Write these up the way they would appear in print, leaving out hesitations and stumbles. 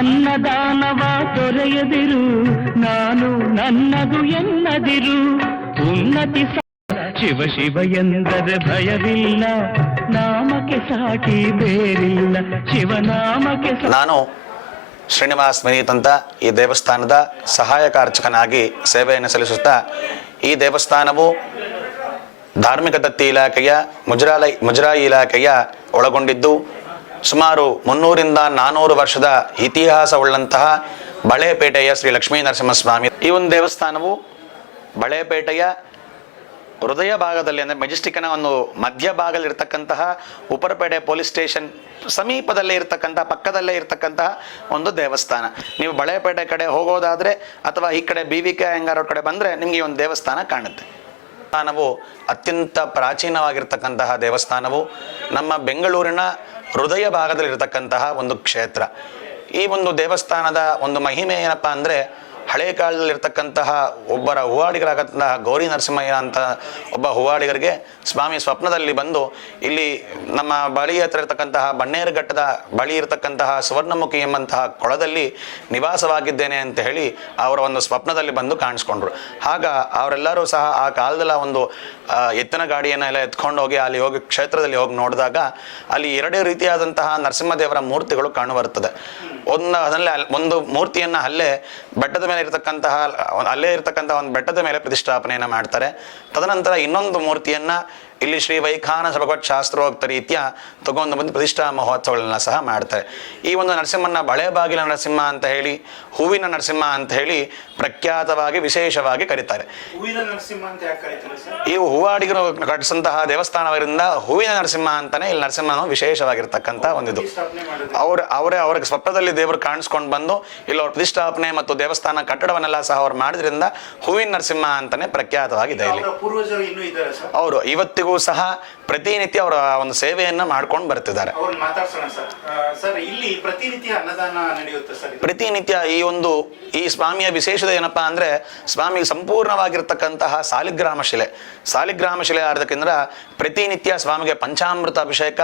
ಅನ್ನದಾನವ ತೊರೆಯದಿರು, ನಾನು ನನ್ನದು ಎನ್ನದಿರು. ಉನ್ನತಿ ಶಿವ ಶಿವ ಎಂದರೆ ಭಯವಿಲ್ಲ, ನಾಮಕ್ಕೆ ಸಾಟಿ ಬೇರಿಲ್ಲ, ಶಿವನಾಮಕ್ಕೆ. ನಾನು ಶ್ರೀನಿವಾಸ್ ವಿನೀತ್ ಅಂತ ಈ ದೇವಸ್ಥಾನದ ಸಹಾಯಕ ಅರ್ಚಕನಾಗಿ ಸೇವೆಯನ್ನು ಸಲ್ಲಿಸುತ್ತಾ, ಈ ದೇವಸ್ಥಾನವು ಧಾರ್ಮಿಕ ದತ್ತಿ ಇಲಾಖೆಯ ಮುಜರಾಯಿ ಇಲಾಖೆಯ ಒಳಗೊಂಡಿದ್ದು ಸುಮಾರು 300ರಿಂದ 400 ವರ್ಷದ ಇತಿಹಾಸವುಳ್ಳಂತಹ ಬಳೆಪೇಟೆಯ ಶ್ರೀ ಲಕ್ಷ್ಮೀ ನರಸಿಂಹಸ್ವಾಮಿ. ಈ ಒಂದು ದೇವಸ್ಥಾನವು ಬಳೆಪೇಟೆಯ ಹೃದಯ ಭಾಗದಲ್ಲಿ ಅಂದರೆ ಮೆಜೆಸ್ಟಿಕ್ನ ಒಂದು ಮಧ್ಯ ಭಾಗದಲ್ಲಿರ್ತಕ್ಕಂತಹ ಉಪ್ಪರಪೇಟೆ ಪೊಲೀಸ್ ಸ್ಟೇಷನ್ ಸಮೀಪದಲ್ಲೇ ಇರ್ತಕ್ಕಂತಹ ಪಕ್ಕದಲ್ಲೇ ಇರ್ತಕ್ಕಂತಹ ಒಂದು ದೇವಸ್ಥಾನ. ನೀವು ಬಳೆಪೇಟೆ ಕಡೆ ಹೋಗೋದಾದರೆ ಅಥವಾ ಈ ಕಡೆ BVK ಅಯ್ಯಂಗಾರ್ ಕಡೆ ಬಂದರೆ ನಿಮಗೆ ಈ ಒಂದು ದೇವಸ್ಥಾನ ಕಾಣುತ್ತೆ. ದೇವಸ್ಥಾನವು ಅತ್ಯಂತ ಪ್ರಾಚೀನವಾಗಿರ್ತಕ್ಕಂತಹ ದೇವಸ್ಥಾನವು ನಮ್ಮ ಬೆಂಗಳೂರಿನ ಹೃದಯ ಭಾಗದಲ್ಲಿರ್ತಕ್ಕಂತಹ ಒಂದು ಕ್ಷೇತ್ರ. ಈ ಒಂದು ದೇವಸ್ಥಾನದ ಒಂದು ಮಹಿಮೆ ಏನಪ್ಪ ಅಂದರೆ, ಹಳೆ ಕಾಲದಲ್ಲಿರ್ತಕ್ಕಂತಹ ಒಬ್ಬರ ಹೂವಾಡಿಗರಾಗಂತಹ ಗೌರಿ ನರಸಿಂಹಯ್ಯ ಅಂತ ಒಬ್ಬ ಹೂವಾಡಿಗರಿಗೆ ಸ್ವಾಮಿ ಸ್ವಪ್ನದಲ್ಲಿ ಬಂದು ಇಲ್ಲಿ ನಮ್ಮ ಬಳಿ ಹತ್ರ ಇರ್ತಕ್ಕಂತಹ ಬನ್ನೇರುಘಟ್ಟದ ಬಳಿ ಇರತಕ್ಕಂತಹ ಸುವರ್ಣಮುಖಿ ಎಂಬಂತಹ ಕೊಳದಲ್ಲಿ ನಿವಾಸವಾಗಿದ್ದೇನೆ ಅಂತ ಹೇಳಿ ಅವರ ಒಂದು ಸ್ವಪ್ನದಲ್ಲಿ ಬಂದು ಕಾಣಿಸ್ಕೊಂಡ್ರು. ಆಗ ಅವರೆಲ್ಲರೂ ಸಹ ಆ ಕಾಲದಲ್ಲ ಒಂದು ಎತ್ತಿನ ಗಾಡಿಯನ್ನೆಲ್ಲ ಎತ್ಕೊಂಡು ಹೋಗಿ ಅಲ್ಲಿ ಹೋಗಿ ಕ್ಷೇತ್ರದಲ್ಲಿ ಹೋಗಿ ನೋಡಿದಾಗ ಅಲ್ಲಿ 2 ರೀತಿಯಾದಂತಹ ನರಸಿಂಹದೇವರ ಮೂರ್ತಿಗಳು ಕಾಣುಬರುತ್ತದೆ. ಒಂದು ಮೂರ್ತಿಯನ್ನು ಅಲ್ಲೇ ಬೆಟ್ಟದ ಮೇಲೆ ಇರತಕ್ಕಂತಹ ಒಂದು ಬೆಟ್ಟದ ಮೇಲೆ ಪ್ರತಿಷ್ಠಾಪನೆಯನ್ನು ಮಾಡ್ತಾರೆ. ತದನಂತರ ಇನ್ನೊಂದು ಮೂರ್ತಿಯನ್ನ ಇಲ್ಲಿ ಶ್ರೀ ವೈಖಾನಸ ಭಗವತ್ ಶಾಸ್ತ್ರೋಕ್ತ ರೀತಿಯ ತಗೊಂಡು ಬಂದು ಪ್ರತಿಷ್ಠಾ ಮಹೋತ್ಸವಗಳನ್ನ ಸಹ ಮಾಡ್ತಾರೆ. ಈ ಒಂದು ನರಸಿಂಹನ ಬಳೆ ಬಾಗಿಲ ನರಸಿಂಹ ಅಂತ ಹೇಳಿ, ಹೂವಿನ ನರಸಿಂಹ ಅಂತ ಹೇಳಿ ಪ್ರಖ್ಯಾತವಾಗಿ ವಿಶೇಷವಾಗಿ ಕರೀತಾರೆ. ಈ ಹೂವಾಡಿಗರು ಕಟ್ಟಿಸಂತಹ ದೇವಸ್ಥಾನವರಿಂದ ಹೂವಿನ ನರಸಿಂಹ ಅಂತಾನೆ ಇಲ್ಲಿ ನರಸಿಂಹನು ವಿಶೇಷವಾಗಿರ್ತಕ್ಕಂಥ ಒಂದಿದು. ಅವ್ರಿಗೆ ಸ್ವಪ್ನದಲ್ಲಿ ದೇವರು ಕಾಣಿಸ್ಕೊಂಡು ಬಂದು ಇಲ್ಲಿ ಅವ್ರ ಪ್ರತಿಷ್ಠಾಪನೆ ಮತ್ತು ದೇವಸ್ಥಾನ ಕಟ್ಟಡವನ್ನೆಲ್ಲ ಸಹ ಅವ್ರು ಮಾಡಿದ್ರಿಂದ ಹೂವಿನ ನರಸಿಂಹ ಅಂತಾನೆ ಪ್ರಖ್ಯಾತವಾಗಿದೆ. ಇಲ್ಲಿ ಅವರು ಇವತ್ತಿಗೂ ಸಹ ಪ್ರತಿನಿತ್ಯ ಅವರ ಒಂದು ಸೇವೆಯನ್ನ ಮಾಡ್ಕೊಂಡು ಬರ್ತಿದ್ದಾರೆ. ಪ್ರತಿನಿತ್ಯ ಈ ಸ್ವಾಮಿಯ ವಿಶೇಷತೆ ಏನಪ್ಪಾ ಅಂದ್ರೆ, ಸ್ವಾಮಿಗೆ ಸಂಪೂರ್ಣವಾಗಿರ್ತಕ್ಕಂತಹ ಸಾಲಿಗ್ರಾಮ ಶಿಲೆ ಆದಕ್ಕಿಂತ ಪ್ರತಿನಿತ್ಯ ಸ್ವಾಮಿಗೆ ಪಂಚಾಮೃತ ಅಭಿಷೇಕ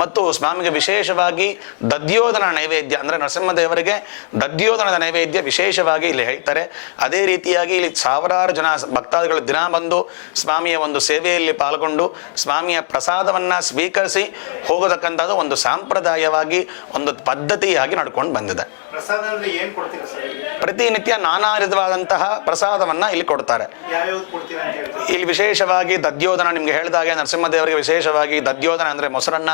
ಮತ್ತು ಸ್ವಾಮಿಗೆ ವಿಶೇಷವಾಗಿ ದಧ್ಯೋದನ ನೈವೇದ್ಯ ಅಂದ್ರೆ ನರಸಿಂಹದೇವರಿಗೆ ದಧ್ಯೋದನದ ನೈವೇದ್ಯ ವಿಶೇಷವಾಗಿ ಇಲ್ಲಿ ಹೇಳ್ತಾರೆ. ಅದೇ ರೀತಿಯಾಗಿ ಇಲ್ಲಿ ಸಾವಿರಾರು ಜನ ಭಕ್ತಾದಿಗಳು ದಿನ ಬಂದು ಸ್ವಾಮಿಯ ಒಂದು ಸೇವೆಯಲ್ಲಿ ಪಾಲ್ಗೊಂಡು ಸ್ವಾಮಿಯ ಪ್ರಸಾದವನ್ನ ಸ್ವೀಕರಿಸಿ ಹೋಗತಕ್ಕಂಥದ್ದು ಒಂದು ಸಾಂಪ್ರದಾಯವಾಗಿ ಒಂದು ಪದ್ಧತಿಯಾಗಿ ನಡ್ಕೊಂಡು ಬಂದಿದೆ. ಪ್ರತಿನಿತ್ಯ ನಾನಾ ವಿಧವಾದಂತಹ ಪ್ರಸಾದವನ್ನ ಇಲ್ಲಿ ಕೊಡ್ತಾರೆ. ಇಲ್ಲಿ ವಿಶೇಷವಾಗಿ ದಧ್ಯೋದನ, ನಿಮ್ಗೆ ಹೇಳಿದಾಗೆ ನರಸಿಂಹದೇವರಿಗೆ ವಿಶೇಷವಾಗಿ ದಧ್ಯೋದನ ಅಂದ್ರೆ ಮೊಸರನ್ನ,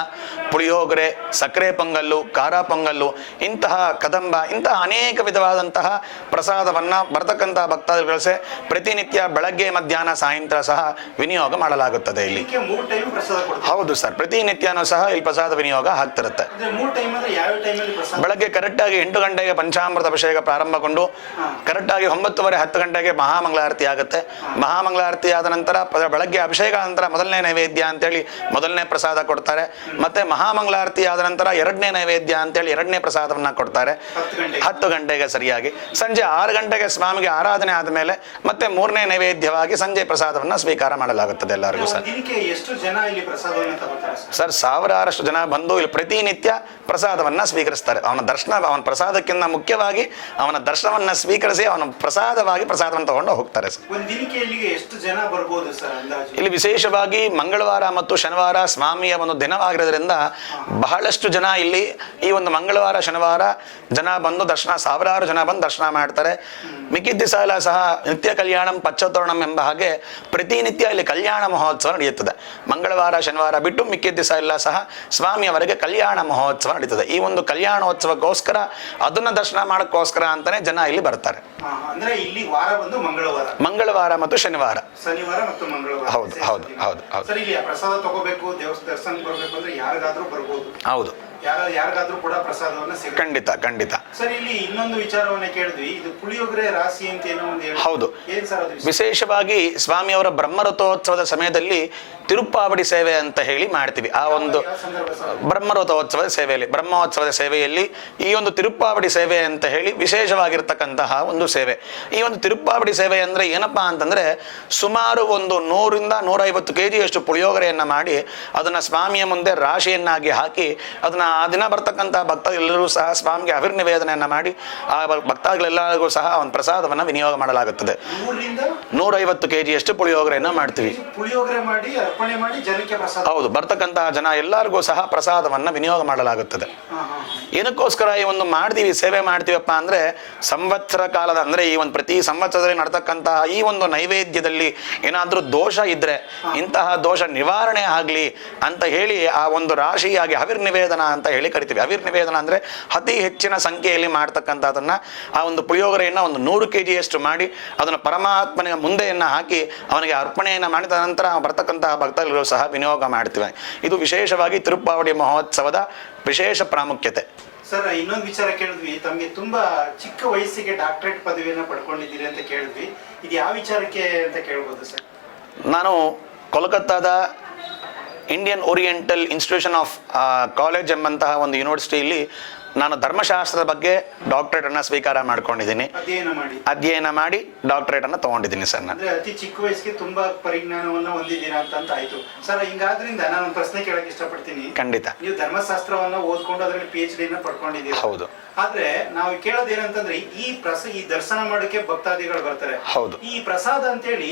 ಪುಳಿಯೋಗರೆ, ಸಕ್ಕರೆ ಪೊಂಗಲ್ಲು, ಖಾರ ಪೊಂಗಲ್ಲು, ಇಂತಹ ಕದಂಬ, ಇಂತಹ ಅನೇಕ ವಿಧವಾದಂತಹ ಪ್ರಸಾದವನ್ನ ಬರತಕ್ಕಂತಹ ಭಕ್ತಾದಿಗಳಿಗೆ ಪ್ರತಿನಿತ್ಯ ಬೆಳಗ್ಗೆ ಮಧ್ಯಾಹ್ನ ಸಾಯಂಕಾಲ ಸಹ ವಿನಿಯೋಗ ಮಾಡಲಾಗುತ್ತದೆ. ಇಲ್ಲಿ ಹೌದು ಸರ್, ಪ್ರತಿನಿತ್ಯನೂ ಸಹ ಇಲ್ಲಿ ಪ್ರಸಾದ ವಿನಿಯೋಗ ಆಗ್ತಿರುತ್ತೆ. ಬೆಳಗ್ಗೆ ಕರೆಕ್ಟ್ ಆಗಿ 8 ಗಂಟೆಗೆ ಪಂಚಾಮೃತ ಅಭಿಷೇಕ ಪ್ರಾರಂಭಗೊಂಡು ಕರೆಕ್ಟ್ ಆಗಿ 9:30 10 ಗಂಟೆಗೆ ಮಹಾಮಂಗಳಾರತಿ ಆಗುತ್ತೆ. ಮಹಾಮಂಗಳಾರತಿ ಆದ ನಂತರ ಬೆಳಗ್ಗೆ ಅಭಿಷೇಕ ನಂತರ ಮೊದಲನೇ ನೈವೇದ್ಯ ಅಂತೇಳಿ ಮೊದಲನೇ ಪ್ರಸಾದ ಕೊಡ್ತಾರೆ. ಮತ್ತೆ ಮಹಾಮಂಗಳಾರತಿ ಆದ ನಂತರ 2ನೇ ನೈವೇದ್ಯ ಅಂತೇಳಿ 2ನೇ ಪ್ರಸಾದವನ್ನ ಕೊಡ್ತಾರೆ 10 ಗಂಟೆಗೆ ಸರಿಯಾಗಿ. ಸಂಜೆ 6 ಗಂಟೆಗೆ ಸ್ವಾಮಿಗೆ ಆರಾಧನೆ ಆದಮೇಲೆ ಮತ್ತೆ 3ನೇ ನೈವೇದ್ಯವಾಗಿ ಸಂಜೆ ಪ್ರಸಾದವನ್ನ ಸ್ವೀಕಾರ ಮಾಡಲಾಗುತ್ತದೆ ಎಲ್ಲರಿಗೂ ಸರ್. ಸರ್, ಸಾವಿರಾರಷ್ಟು ಜನ ಬಂದು ಇಲ್ಲಿ ಪ್ರತಿನಿತ್ಯ ಪ್ರಸಾದವನ್ನ ಸ್ವೀಕರಿಸ್ತಾರೆ. ಅವನ ಪ್ರಸಾದಕ್ಕಿಂತ ಮುಖ್ಯವಾಗಿ ಅವನ ದರ್ಶನವನ್ನ ಸ್ವೀಕರಿಸಿ ಅವನ ಪ್ರಸಾದವನ್ನು ತಗೊಂಡು ಹೋಗ್ತಾರೆ ಸರ್. ಇಲ್ಲಿ ವಿಶೇಷವಾಗಿ ಮಂಗಳವಾರ ಮತ್ತು ಶನಿವಾರ ಸ್ವಾಮಿಯ ಒಂದು ದಿನವಾಗಿರೋದ್ರಿಂದ ಬಹಳಷ್ಟು ಜನ ಇಲ್ಲಿ ಈ ಒಂದು ಮಂಗಳವಾರ ಶನಿವಾರ ಜನ ಬಂದು ಸಾವಿರಾರು ಜನ ಬಂದು ದರ್ಶನ ಮಾಡ್ತಾರೆ. ಮಿಕ್ಕಿದ ದಿವಸ ಎಲ್ಲ ಸಹ ನಿತ್ಯ ಕಲ್ಯಾಣಂ ಪಚ್ಚತೋರಣಂ ಎಂಬ ಹಾಗೆ ಪ್ರತಿನಿತ್ಯ ಇಲ್ಲಿ ಕಲ್ಯಾಣ ಮಹೋತ್ಸವ ನಡೆಯುತ್ತದೆ. ಮಂಗಳವಾರ ಶನಿವಾರ ಬಿಟ್ಟು ಮಿಕ್ಕಿದ ದಿವಸ ಎಲ್ಲ ಸಹ ಸ್ವಾಮಿಯವರಿಗೆ ಕಲ್ಯಾಣ ಮಹೋತ್ಸವ ನಡೀತದೆ. ಈ ಒಂದು ಕಲ್ಯಾಣೋತ್ಸವಕ್ಕೋಸ್ಕರ ಅದನ್ನ ದರ್ಶನ ಮಾಡೋಕ್ಕೋಸ್ಕರ ಅಂತಾನೆ ಜನ ಇಲ್ಲಿ ಬರ್ತಾರೆ. ಅಂದ್ರೆ ಇಲ್ಲಿ ವಾರ ಬಂದು ಮಂಗಳವಾರ ಮತ್ತು ಶನಿವಾರ ಮತ್ತು ಮಂಗಳವಾರ. ಹೌದು ಹೌದು ಹೌದು ಹೌದು. ಸರ್, ಇಲ್ಲಿ ಪ್ರಸಾದ ತಗೋಬೇಕು, ದರ್ಶನ ಬರಬೇಕು ಅಂದ್ರೆ ಯಾರಿಗಾದ್ರೂ ಬರ್ಬೋದು. ಹೌದು, ಯಾರಿಗಾದ್ರೂ ಕೂಡ ಪ್ರಸಾದವನ್ನ ಖಂಡಿತ ಖಂಡಿತ. ಸರ್, ಇಲ್ಲಿ ಇನ್ನೊಂದು ವಿಚಾರವನ್ನ ಕೇಳಿದ್ವಿ, ಇದು ಪುಳಿಯೋಗರೆ ರಾಶಿ ಅಂತ ಏನೋ ಒಂದು. ಹೌದು, ಏನ್ ಸರ್ ಅದು? ವಿಶೇಷವಾಗಿ ಸ್ವಾಮಿಯವರ ಬ್ರಹ್ಮರಥೋತ್ಸವದ ಸಮಯದಲ್ಲಿ ತಿರುಪ್ಪಾವಡಿ ಸೇವೆ ಅಂತ ಹೇಳಿ ಮಾಡ್ತೀವಿ. ಆ ಒಂದು ಬ್ರಹ್ಮರಥೋತ್ಸವದ ಸೇವೆಯಲ್ಲಿ, ಬ್ರಹ್ಮೋತ್ಸವದ ಸೇವೆಯಲ್ಲಿ ಈ ಒಂದು ತಿರುಪ್ಪಾವಡಿ ಸೇವೆ ಅಂತ ಹೇಳಿ ವಿಶೇಷವಾಗಿರ್ತಕ್ಕಂತಹ ಒಂದು ಸೇವೆ. ಈ ಒಂದು ತಿರುಪ್ಪಾವಡಿ ಸೇವೆ ಅಂದರೆ ಏನಪ್ಪಾ ಅಂತಂದರೆ, ಸುಮಾರು ಒಂದು 100ರಿಂದ 150 kg ಪುಳಿಯೋಗರೆಯನ್ನು ಮಾಡಿ ಅದನ್ನು ಸ್ವಾಮಿಯ ಮುಂದೆ ರಾಶಿಯನ್ನಾಗಿ ಹಾಕಿ ಅದನ್ನು ಆ ದಿನ ಬರ್ತಕ್ಕಂಥ ಭಕ್ತರೆಲ್ಲರೂ ಸಹ ಸ್ವಾಮಿಗೆ ಅಭಿರ್ನಿವೇದನೆಯನ್ನು ಮಾಡಿ ಆ ಭಕ್ತಗಳೆಲ್ಲರಿಗೂ ಸಹ ಒಂದು ಪ್ರಸಾದವನ್ನು ವಿನಿಯೋಗ ಮಾಡಲಾಗುತ್ತದೆ. 150 kg ಪುಳಿಯೋಗರೆಯನ್ನು ಮಾಡ್ತೀವಿ. ಪುಳಿಯೋಗರೆ ಮಾಡಿ ಅರ್ಪಣೆ ಮಾಡಿ ಜನಕ್ಕೆ ಪ್ರಸಾದ. ಹೌದು, ಬರ್ತಕ್ಕಂತಹ ಜನ ಎಲ್ಲರಿಗೂ ಸಹ ಪ್ರಸಾದವನ್ನು ವಿನಿಯೋಗ ಮಾಡಲಾಗುತ್ತದೆ. ಏನಕ್ಕೋಸ್ಕರ ಈ ಒಂದು ಮಾಡ್ತೀವಿ, ಸೇವೆ ಮಾಡ್ತೀವಪ್ಪ ಅಂದರೆ, ಸಂವತ್ಸರ ಕಾಲದ ಅಂದರೆ ಈ ಒಂದು ಪ್ರತಿ ಸಂವತ್ಸರದಲ್ಲಿ ನಡ್ತಕ್ಕಂತಹ ಈ ಒಂದು ನೈವೇದ್ಯದಲ್ಲಿ ಏನಾದರೂ ದೋಷ ಇದ್ದರೆ ಇಂತಹ ದೋಷ ನಿವಾರಣೆ ಆಗಲಿ ಅಂತ ಹೇಳಿ ಆ ಒಂದು ರಾಶಿಯಾಗಿ ಹವಿರ್ನಿವೇದನ ಅಂತ ಹೇಳಿ ಕರಿತೀವಿ. ಹವಿರ್ನಿವೇದನ ಅಂದರೆ ಅತಿ ಹೆಚ್ಚಿನ ಸಂಖ್ಯೆಯಲ್ಲಿ ಮಾಡ್ತಕ್ಕಂಥದನ್ನು ಆ ಒಂದು ಪುಳಿಯೋಗರೆಯನ್ನು ಒಂದು 100 kg ಮಾಡಿ ಅದನ್ನು ಪರಮಾತ್ಮನಿಗೆ ಮುಂದೆಯನ್ನು ಹಾಕಿ ಅವನಿಗೆ ಅರ್ಪಣೆಯನ್ನು ಮಾಡಿದ ನಂತರ ಬರ್ತಕ್ಕಂತಹ ಭಕ್ತರಿಗೂ ಸಹ ವಿನಿಯೋಗ ಮಾಡ್ತೀವಿ. ಇದು ವಿಶೇಷವಾಗಿ ತಿರುಪ್ಪಾವಡಿ ಮಹೋತ್ಸವದ ವಿಶೇಷ ಪ್ರಾಮುಖ್ಯತೆ. ಸರ್, ಇನ್ನೊಂದು ವಿಚಾರ ಕೇಳಿದ್ವಿ, ತಮಗೆ ತುಂಬಾ ಚಿಕ್ಕ ವಯಸ್ಸಿಗೆ ಡಾಕ್ಟರೇಟ್ ಪದವಿಯನ್ನು ಪಡ್ಕೊಂಡಿದ್ದೀರಿ ಅಂತ ಕೇಳಿದ್ವಿ. ಇದು ಯಾವ ವಿಚಾರಕ್ಕೆ ಅಂತ ಕೇಳ್ಬೋದು ಸರ್? ನಾನು ಕೋಲ್ಕತ್ತಾದ Indian oriental institution of college ಎಂಬಂತಹ ಒಂದು ಯೂನಿವರ್ಸಿಟಿಯಲ್ಲಿ ನಾನು ಧರ್ಮಶಾಸ್ತ್ರದ ಬಗ್ಗೆ ಡಾಕ್ಟರೇಟನ್ನು ಸ್ವೀಕಾರ ಮಾಡ್ಕೊಂಡಿದ್ದೀನಿ. ಅಧ್ಯಯನ ಮಾಡಿ ಡಾಕ್ಟರೇಟನ್ನು ತೊಗೊಂಡಿದ್ದೀನಿ ಸರ್. ನಾನು ಅತಿ ಚಿಕ್ಕ ವಯಸ್ಸಿಗೆ ತುಂಬಾ ಪರಿಜ್ಞಾನವನ್ನು ಹೊಂದಿದ್ದೀರಾ ಅಂತ ಆಯ್ತು ಸರ್. ಹಿಂಗಾದ್ರಿಂದ ನಾನು ಒಂದು ಪ್ರಶ್ನೆ ಕೇಳಕ್ಕೆ ಇಷ್ಟಪಡ್ತೀನಿ. ಖಂಡಿತ. ನೀವು ಧರ್ಮಶಾಸ್ತ್ರವನ್ನ ಓದ್ಕೊಂಡು ಅದರಲ್ಲಿ PhD ಪಡ್ಕೊಂಡಿದ್ದೀರಿ. ಹೌದು. ಆದ್ರೆ ನಾವು ಕೇಳೋದೇನಂತಂದ್ರೆ, ಈ ದರ್ಶನ ಮಾಡೋಕೆ ಭಕ್ತಾದಿಗಳು ಬರ್ತಾರೆ. ಹೌದು. ಈ ಪ್ರಸಾದ ಅಂತೇಳಿ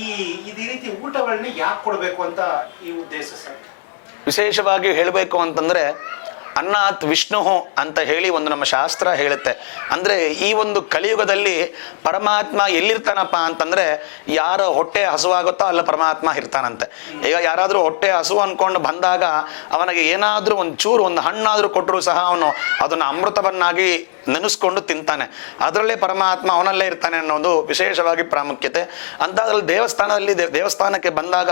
ಈ ರೀತಿ ಊಟಗಳನ್ನ ಯಾಕೆ ಕೊಡ್ಬೇಕು ಅಂತ ಈ ಉದ್ದೇಶ ಸರ್? ವಿಶೇಷವಾಗಿ ಹೇಳಬೇಕು ಅಂತಂದ್ರೆ, ಅನ್ನಾತ್ ವಿಷ್ಣು ಅಂತ ಹೇಳಿ ಒಂದು ನಮ್ಮ ಶಾಸ್ತ್ರ ಹೇಳುತ್ತೆ. ಅಂದರೆ ಈ ಒಂದು ಕಲಿಯುಗದಲ್ಲಿ ಪರಮಾತ್ಮ ಎಲ್ಲಿರ್ತಾನಪ್ಪ ಅಂತಂದರೆ, ಯಾರ ಹೊಟ್ಟೆ ಹಸುವಾಗುತ್ತೋ ಅಲ್ಲ ಪರಮಾತ್ಮ ಇರ್ತಾನಂತೆ. ಈಗ ಯಾರಾದರೂ ಹೊಟ್ಟೆ ಹಸು ಅಂದ್ಕೊಂಡು ಬಂದಾಗ ಅವನಿಗೆ ಏನಾದರೂ ಒಂದು ಚೂರು ಒಂದು ಹಣ್ಣಾದರೂ ಕೊಟ್ಟರು ಸಹ ಅವನು ಅದನ್ನು ಅಮೃತವನ್ನಾಗಿ ನೆನೆಸ್ಕೊಂಡು ತಿಂತಾನೆ. ಅದರಲ್ಲೇ ಪರಮಾತ್ಮ ಅವನಲ್ಲೇ ಇರ್ತಾನೆ ಅನ್ನೋದು ವಿಶೇಷವಾಗಿ ಪ್ರಾಮುಖ್ಯತೆ. ಅಂಥದ್ರಲ್ಲಿ ದೇವಸ್ಥಾನಕ್ಕೆ ಬಂದಾಗ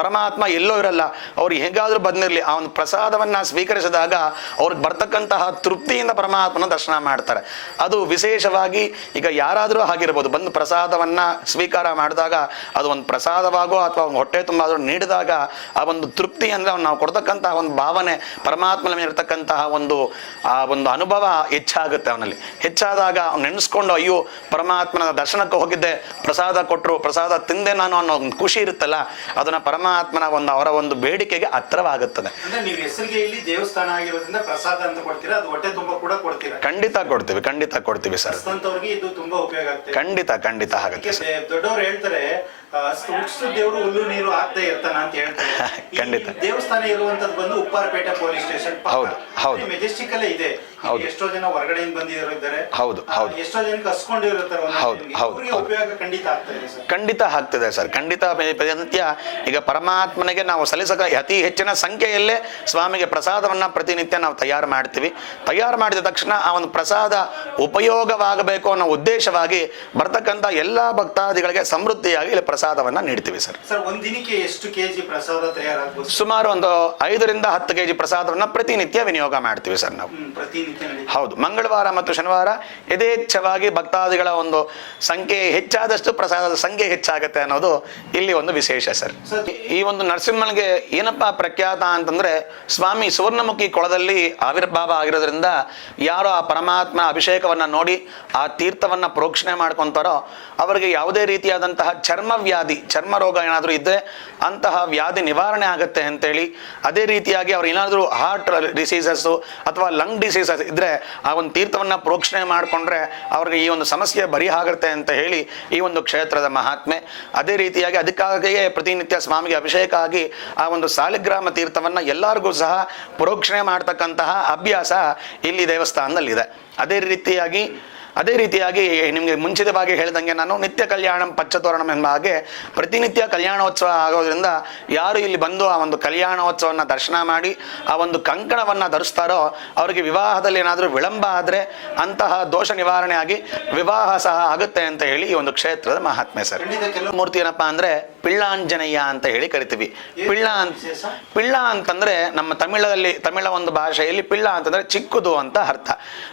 ಪರಮಾತ್ಮ ಎಲ್ಲೋ ಇರಲ್ಲ. ಅವ್ರು ಹೇಗಾದರೂ ಬಂದಿರಲಿ, ಆ ಒಂದು ಪ್ರಸಾದವನ್ನು ಸ್ವೀಕರಿಸಿದಾಗ ಅವ್ರಿಗೆ ಬರ್ತಕ್ಕಂತಹ ತೃಪ್ತಿಯಿಂದ ಪರಮಾತ್ಮನ ದರ್ಶನ ಮಾಡ್ತಾರೆ. ಅದು ವಿಶೇಷವಾಗಿ ಈಗ ಯಾರಾದರೂ ಆಗಿರ್ಬೋದು, ಬಂದು ಪ್ರಸಾದವನ್ನು ಸ್ವೀಕಾರ ಮಾಡಿದಾಗ ಅದು ಒಂದು ಪ್ರಸಾದವಾಗೋ ಅಥವಾ ಹೊಟ್ಟೆ ತುಂಬ ಆದರೂ ನೀಡಿದಾಗ ಆ ಒಂದು ತೃಪ್ತಿ ಅಂದರೆ ನಾವು ಕೊಡ್ತಕ್ಕಂತಹ ಒಂದು ಭಾವನೆ, ಪರಮಾತ್ಮನ ಮೇಲೆ ಇರತಕ್ಕಂತಹ ಆ ಒಂದು ಅನುಭವ ಹೆಚ್ಚಾಗುತ್ತೆ. ಅವನಲ್ಲಿ ಹೆಚ್ಚಾದಾಗ ಅವ್ನು ನೆನೆಸ್ಕೊಂಡು, ಅಯ್ಯೋ ಪರಮಾತ್ಮನ ದರ್ಶನಕ್ಕೆ ಹೋಗಿದ್ದೆ, ಪ್ರಸಾದ ಕೊಟ್ಟರು, ಪ್ರಸಾದ ತಿಂದೆ ನಾನು ಅನ್ನೋ ಒಂದು ಖುಷಿ ಇರುತ್ತಲ್ಲ, ಅದನ್ನ ಪರಮಾತ್ಮನ ಅವರ ಒಂದು ಬೇಡಿಕೆಗೆ ಹತ್ತಿರವಾಗುತ್ತದೆ. ನೀವು ಹೆಸರಿಗೆ ಇಲ್ಲಿ ದೇವಸ್ಥಾನ ಆಗಿರೋದ್ರಿಂದ ಪ್ರಸಾದ ಅಂತ ಕೊಡ್ತೀರಾ, ಅದು ಹೊಟ್ಟೆ ತುಂಬ ಕೂಡ ಕೊಡ್ತೀರಾ? ಖಂಡಿತ ಕೊಡ್ತೀವಿ ಸರ್. ಇದು ತುಂಬಾ ಉಪಯೋಗ ಆಗುತ್ತೆ. ಖಂಡಿತ ಆಗುತ್ತೆ. ದೊಡ್ಡವರು ಹೇಳ್ತಾರೆ, ದೇವರು ಹುಲ್ಲು ನೀರು ಆಗ್ತಾ ಇರ್ತಾನ ಅಂತ ಹೇಳ್ತಾರೆ. ಖಂಡಿತ. ದೇವಸ್ಥಾನ ಇರುವಂತದ್ದು ಬಂದು ಉಪ್ಪಾರಪೇಟೆ ಪೊಲೀಸ್ ಸ್ಟೇಷನ್. ಹೌದು. ಮೆಜೆಸ್ಟಿಕ್ ಅಲ್ಲೇ ಇದೆ. ಎಷ್ಟೋ ಜನ ಹೊರಗಡೆಯಿಂದ ಬಂದಿದ್ದಾರೆ. ಹೌದು. ಎಷ್ಟೋ ಜನಕ್ಕೆ ಹಸ್ಕೊಂಡಿರ್ತಾರೆ. ಉಪಯೋಗ ಖಂಡಿತ ಆಗ್ತಾ ಇದೆ ಸರ್. ಖಂಡಿತ ಆಗ್ತದೆ ಸರ್. ಖಂಡಿತ. ಪ್ರತಿನಿತ್ಯ ಈಗ ಪರಮಾತ್ಮನಿಗೆ ನಾವು ಸಲ್ಲಿಸಕ ಅತಿ ಹೆಚ್ಚಿನ ಸಂಖ್ಯೆಯಲ್ಲೇ ಸ್ವಾಮಿಗೆ ಪ್ರಸಾದವನ್ನ ಪ್ರತಿನಿತ್ಯ ನಾವು ತಯಾರು ಮಾಡ್ತೀವಿ. ತಯಾರು ಮಾಡಿದ ತಕ್ಷಣ ಆ ಒಂದು ಪ್ರಸಾದ ಉಪಯೋಗವಾಗಬೇಕು ಅನ್ನೋ ಉದ್ದೇಶವಾಗಿ ಬರ್ತಕ್ಕಂಥ ಎಲ್ಲಾ ಭಕ್ತಾದಿಗಳಿಗೆ ಸಮೃದ್ಧಿಯಾಗಿ ಇಲ್ಲಿ ಪ್ರಸಾದವನ್ನ ನೀಡ್ತೀವಿ ಸರ್. ಒಂದ್ ದಿನಕ್ಕೆ ಎಷ್ಟು ಕೆಜಿ ಪ್ರಸಾದ ತಯಾರಾಗಬಹುದು? ಸುಮಾರು ಒಂದು 5ರಿಂದ 10 kg ಪ್ರಸಾದವನ್ನ ಪ್ರತಿನಿತ್ಯ ವಿನಿಯೋಗ ಮಾಡ್ತೀವಿ ಸರ್ ನಾವು. ಹೌದು. ಮಂಗಳವಾರ ಮತ್ತು ಶನಿವಾರ ಯಥೇಚ್ಛವಾಗಿ ಭಕ್ತಾದಿಗಳ ಒಂದು ಸಂಖ್ಯೆ ಹೆಚ್ಚಾದಷ್ಟು ಪ್ರಸಾದದ ಸಂಖ್ಯೆ ಹೆಚ್ಚಾಗುತ್ತೆ ಅನ್ನೋದು ಇಲ್ಲಿ ಒಂದು ವಿಶೇಷ ಸರ್. ಈ ಒಂದು ನರಸಿಂಹನಿಗೆ ಏನಪ್ಪಾ ಪ್ರಖ್ಯಾತ ಅಂತಂದ್ರೆ, ಸ್ವಾಮಿ ಸುವರ್ಣಮುಖಿ ಕೊಳದಲ್ಲಿ ಆವಿರ್ಭಾವ ಆಗಿರೋದ್ರಿಂದ ಯಾರು ಆ ಪರಮಾತ್ಮನ ಅಭಿಷೇಕವನ್ನ ನೋಡಿ ಆ ತೀರ್ಥವನ್ನ ಪ್ರೋಕ್ಷಣೆ ಮಾಡ್ಕೊಂತಾರೋ ಅವರಿಗೆ ಯಾವುದೇ ರೀತಿಯಾದಂತಹ ಚರ್ಮ ರೋಗ ಏನಾದರೂ ಇದ್ದರೆ ಅಂತಹ ವ್ಯಾಧಿ ನಿವಾರಣೆ ಆಗುತ್ತೆ ಅಂತೇಳಿ, ಅದೇ ರೀತಿಯಾಗಿ ಅವ್ರು ಏನಾದರೂ ಹಾರ್ಟ್ ಡಿಸೀಸಸ್ಸು ಅಥವಾ ಲಂಗ್ ಡಿಸೀಸಸ್ ಇದ್ದರೆ ಆ ಒಂದು ತೀರ್ಥವನ್ನು ಪ್ರೋಕ್ಷಣೆ ಮಾಡಿಕೊಂಡ್ರೆ ಅವ್ರಿಗೆ ಈ ಒಂದು ಸಮಸ್ಯೆ ಬರಿಯಾಗುತ್ತೆ ಅಂತ ಹೇಳಿ ಈ ಒಂದು ಕ್ಷೇತ್ರದ ಮಹಾತ್ಮೆ. ಅದೇ ರೀತಿಯಾಗಿ ಅದಕ್ಕಾಗಿಯೇ ಪ್ರತಿನಿತ್ಯ ಸ್ವಾಮಿಗೆ ಅಭಿಷೇಕ ಆಗಿ ಆ ಒಂದು ಸಾಲಿಗ್ರಾಮ ತೀರ್ಥವನ್ನು ಎಲ್ಲರಿಗೂ ಸಹ ಪ್ರೋಕ್ಷಣೆ ಮಾಡ್ತಕ್ಕಂತಹ ಅಭ್ಯಾಸ ಇಲ್ಲಿ ದೇವಸ್ಥಾನದಲ್ಲಿದೆ. ಅದೇ ರೀತಿಯಾಗಿ ನಿಮಗೆ ಮುಂಚಿತವಾಗಿ ಹೇಳಿದಂಗೆ ನಾನು ನಿತ್ಯ ಕಲ್ಯಾಣಂ ಪಚ್ಚತೋರಣಂ ಎಂಬ ಹಾಗೆ ಪ್ರತಿನಿತ್ಯ ಕಲ್ಯಾಣೋತ್ಸವ ಆಗೋದ್ರಿಂದ ಯಾರು ಇಲ್ಲಿ ಬಂದು ಆ ಒಂದು ಕಲ್ಯಾಣೋತ್ಸವವನ್ನು ದರ್ಶನ ಮಾಡಿ ಆ ಒಂದು ಕಂಕಣವನ್ನು ಧರಿಸ್ತಾರೋ ಅವರಿಗೆ ವಿವಾಹದಲ್ಲಿ ಏನಾದರೂ ವಿಳಂಬ ಆದರೆ ಅಂತಹ ದೋಷ ನಿವಾರಣೆ ಆಗಿ ವಿವಾಹ ಸಹ ಆಗುತ್ತೆ ಅಂತ ಹೇಳಿ ಈ ಒಂದು ಕ್ಷೇತ್ರದ ಮಹಾತ್ಮೆ ಸರ್. ಮೂರ್ತಿ ಏನಪ್ಪಾ ಅಂದರೆ ಪಿಳ್ಳಾಂಜನೇಯ ಅಂತ ಹೇಳಿ ಕರಿತೀವಿ. ಪಿಳ್ಳ ಅಂತಂದ್ರೆ ನಮ್ಮ ತಮಿಳ ಒಂದು ಭಾಷೆಯಲ್ಲಿ ಪಿಳ್ಳ ಅಂತಂದ್ರೆ ಚಿಕ್ಕದು ಅಂತ ಅರ್ಥ.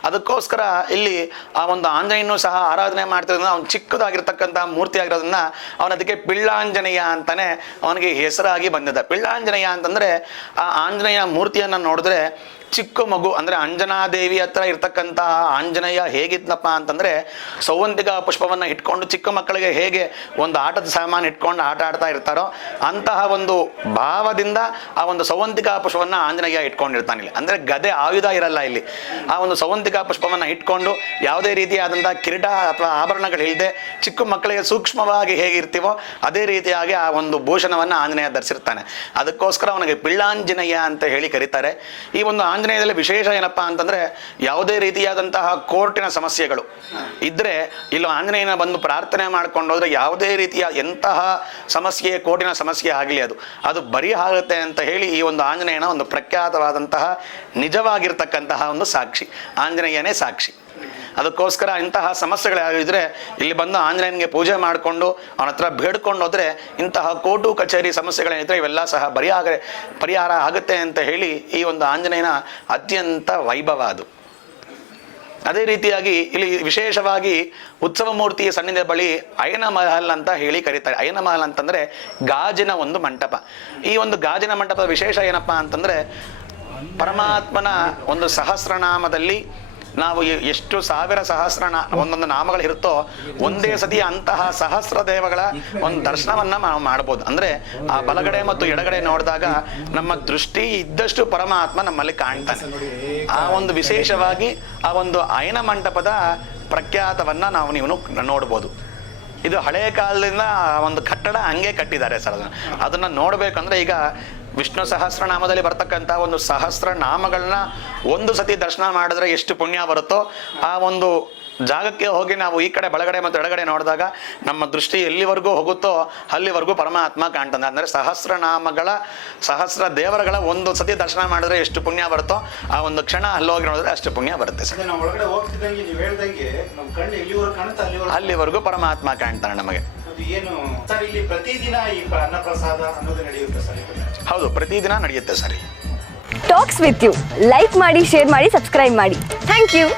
ಅದಕ್ಕೋಸ್ಕರ ಇಲ್ಲಿ ಆ ಒಂದು ಆಂಜನೇಯನೂ ಸಹ ಆರಾಧನೆ ಮಾಡ್ತಿರೋದ್ರಿಂದ ಅವ್ನು ಚಿಕ್ಕದಾಗಿರ್ತಕ್ಕಂಥ ಮೂರ್ತಿ ಆಗಿರೋದನ್ನ ಅವನ ಅದಕ್ಕೆ ಪಿಳ್ಳಾಂಜನೇಯ ಅಂತಾನೆ ಅವನಿಗೆ ಹೆಸರಾಗಿ ಬಂದಿದೆ. ಪಿಳ್ಳಾಂಜನೇಯ ಅಂತಂದ್ರೆ ಆ ಆಂಜನೇಯ ಮೂರ್ತಿಯನ್ನು ನೋಡಿದ್ರೆ ಚಿಕ್ಕ ಮಗು ಅಂದರೆ ಅಂಜನಾದೇವಿ ಹತ್ರ ಇರ್ತಕ್ಕಂತಹ ಆಂಜನೇಯ ಹೇಗಿದ್ನಪ್ಪ ಅಂತಂದರೆ ಸೌವಂತಿಕ ಪುಷ್ಪವನ್ನು ಇಟ್ಕೊಂಡು ಚಿಕ್ಕ ಮಕ್ಕಳಿಗೆ ಹೇಗೆ ಒಂದು ಆಟದ ಸಾಮಾನು ಇಟ್ಕೊಂಡು ಆಟ ಆಡ್ತಾ ಇರ್ತಾರೋ ಅಂತಹ ಒಂದು ಭಾವದಿಂದ ಆ ಒಂದು ಸೌವಂತಿಕ ಪುಷ್ಪವನ್ನು ಆಂಜನೇಯ ಇಟ್ಕೊಂಡಿರ್ತಾನೆ. ಇಲ್ಲಿ ಅಂದರೆ ಗದೆ ಆಯುಧ ಇರಲ್ಲ, ಇಲ್ಲಿ ಆ ಒಂದು ಸೌವಂತಿಕ ಪುಷ್ಪವನ್ನು ಇಟ್ಕೊಂಡು ಯಾವುದೇ ರೀತಿಯಾದಂಥ ಕಿರೀಟ ಅಥವಾ ಆಭರಣಗಳಿಲ್ಲದೆ ಚಿಕ್ಕ ಮಕ್ಕಳಿಗೆ ಸೂಕ್ಷ್ಮವಾಗಿ ಹೇಗಿರ್ತೀವೋ ಅದೇ ರೀತಿಯಾಗಿ ಆ ಒಂದು ಭೂಷಣವನ್ನು ಆಂಜನೇಯ ಧರಿಸಿರ್ತಾನೆ. ಅದಕ್ಕೋಸ್ಕರ ಅವನಿಗೆ ಪಿಳ್ಳಾಂಜನೇಯ ಅಂತ ಹೇಳಿ ಕರೀತಾರೆ. ಈ ಒಂದು ಆಂಜನೇಯದಲ್ಲಿ ವಿಶೇಷ ಏನಪ್ಪಾ ಅಂತಂದ್ರೆ ಯಾವುದೇ ರೀತಿಯಾದಂತಹ ಕೋರ್ಟಿನ ಸಮಸ್ಯೆಗಳು ಇದ್ರೆ ಇಲ್ಲಿ ಆಂಜನೇಯನ ಬಂದು ಪ್ರಾರ್ಥನೆ ಮಾಡ್ಕೊಂಡು ಹೋದ್ರೆ ಯಾವುದೇ ರೀತಿಯ ಎಂತಹ ಸಮಸ್ಯೆ, ಕೋರ್ಟಿನ ಸಮಸ್ಯೆ ಆಗಲಿ ಅದು ಬರಿ ಆಗುತ್ತೆ ಅಂತ ಹೇಳಿ ಈ ಒಂದು ಆಂಜನೇಯನ ಒಂದು ಪ್ರಖ್ಯಾತವಾದಂತಹ ನಿಜವಾಗಿರ್ತಕ್ಕಂತಹ ಒಂದು ಸಾಕ್ಷಿ, ಆಂಜನೇಯನೇ ಸಾಕ್ಷಿ. ಅದಕ್ಕೋಸ್ಕರ ಇಂತಹ ಸಮಸ್ಯೆಗಳು ಯಾವಿದ್ರೆ ಇಲ್ಲಿ ಬಂದು ಆಂಜನೇಯನಿಗೆ ಪೂಜೆ ಮಾಡಿಕೊಂಡು ಅವನ ಹತ್ರ ಬೇಡ್ಕೊಂಡು ಹೋದ್ರೆ ಇಂತಹ ಕೋರ್ಟು ಕಚೇರಿ ಸಮಸ್ಯೆಗಳೇನಿದ್ರೆ ಇವೆಲ್ಲ ಸಹ ಪರಿಹಾರ ಆಗುತ್ತೆ ಅಂತ ಹೇಳಿ ಈ ಒಂದು ಆಂಜನೇಯನ ಅತ್ಯಂತ ವೈಭವ ಅದು. ಅದೇ ರೀತಿಯಾಗಿ ಇಲ್ಲಿ ವಿಶೇಷವಾಗಿ ಉತ್ಸವ ಮೂರ್ತಿಯ ಸನ್ನಿಧಿಯ ಬಳಿ ಅಯನ ಮಹಲ್ ಅಂತ ಹೇಳಿ ಕರೀತಾರೆ. ಅಯನ ಮಹಲ್ ಅಂತಂದ್ರೆ ಗಾಜಿನ ಒಂದು ಮಂಟಪ. ಈ ಒಂದು ಗಾಜಿನ ಮಂಟಪದ ವಿಶೇಷ ಏನಪ್ಪಾ ಅಂತಂದ್ರೆ ಪರಮಾತ್ಮನ ಒಂದು ಸಹಸ್ರನಾಮದಲ್ಲಿ ನಾವು ಎಷ್ಟು ಸಾವಿರ ಒಂದೊಂದು ನಾಮಗಳಿರುತ್ತೋ ಒಂದೇ ಸತಿ ಅಂತಹ ಸಹಸ್ರ ದೇವಗಳ ಒಂದು ದರ್ಶನವನ್ನ ನಾವು ಮಾಡ್ಬೋದು. ಅಂದ್ರೆ ಆ ಬಲಗಡೆ ಮತ್ತು ಎಡಗಡೆ ನೋಡಿದಾಗ ನಮ್ಮ ದೃಷ್ಟಿ ಇದ್ದಷ್ಟು ಪರಮಾತ್ಮ ನಮ್ಮಲ್ಲಿ ಕಾಣ್ತಾನೆ. ಆ ಒಂದು ವಿಶೇಷವಾಗಿ ಆ ಒಂದು ಅಯನ ಮಂಟಪದ ಪ್ರಖ್ಯಾತವನ್ನ ನೀವು ನೋಡ್ಬೋದು. ಇದು ಹಳೆಯ ಕಾಲದಿಂದ ಒಂದು ಕಟ್ಟಡ ಹಂಗೆ ಕಟ್ಟಿದ್ದಾರೆ ಸರ್. ಅದನ್ನ ನೋಡ್ಬೇಕಂದ್ರೆ ಈಗ ವಿಷ್ಣು ಸಹಸ್ರನಾಮದಲ್ಲಿ ಬರ್ತಕ್ಕಂಥ ಒಂದು ಸಹಸ್ರನಾಮಗಳನ್ನ ಒಂದು ಸತಿ ದರ್ಶನ ಮಾಡಿದ್ರೆ ಎಷ್ಟು ಪುಣ್ಯ ಬರುತ್ತೋ ಆ ಒಂದು ಜಾಗಕ್ಕೆ ಹೋಗಿ ನಾವು ಈ ಕಡೆ ಬಲಗಡೆ ಮತ್ತು ಎಡಗಡೆ ನೋಡಿದಾಗ ನಮ್ಮ ದೃಷ್ಟಿ ಎಲ್ಲಿವರೆಗೂ ಹೋಗುತ್ತೋ ಅಲ್ಲಿವರೆಗೂ ಪರಮಾತ್ಮ ಕಾಣ್ತಾನೆ. ಅಂದರೆ ಸಹಸ್ರ ದೇವರುಗಳ ಒಂದು ಸತಿ ದರ್ಶನ ಮಾಡಿದ್ರೆ ಎಷ್ಟು ಪುಣ್ಯ ಬರುತ್ತೋ ಆ ಒಂದು ಕ್ಷಣ ಅಲ್ಲಿ ಹೋಗಿ ನೋಡಿದ್ರೆ ಅಷ್ಟು ಪುಣ್ಯ ಬರುತ್ತೆ ಸರ್. ಅಲ್ಲಿವರೆಗೂ ಪರಮಾತ್ಮ ಕಾಣ್ತಾನೆ ನಮಗೆ. ಏನು ಸರ್ ಇಲ್ಲಿ ಪ್ರತಿದಿನ ಈ ಅನ್ನಪ್ರಸಾದ ಅನ್ನೋದು ನಡೆಯುತ್ತೆ ಸರ್? ಹೌದು, ಪ್ರತಿದಿನ ನಡೆಯುತ್ತೆ sir. Talks with you like ಮಾಡಿ, ಶೇರ್ ಮಾಡಿ, ಸಬ್ಸ್ಕ್ರೈಬ್ ಮಾಡಿ. Thank you.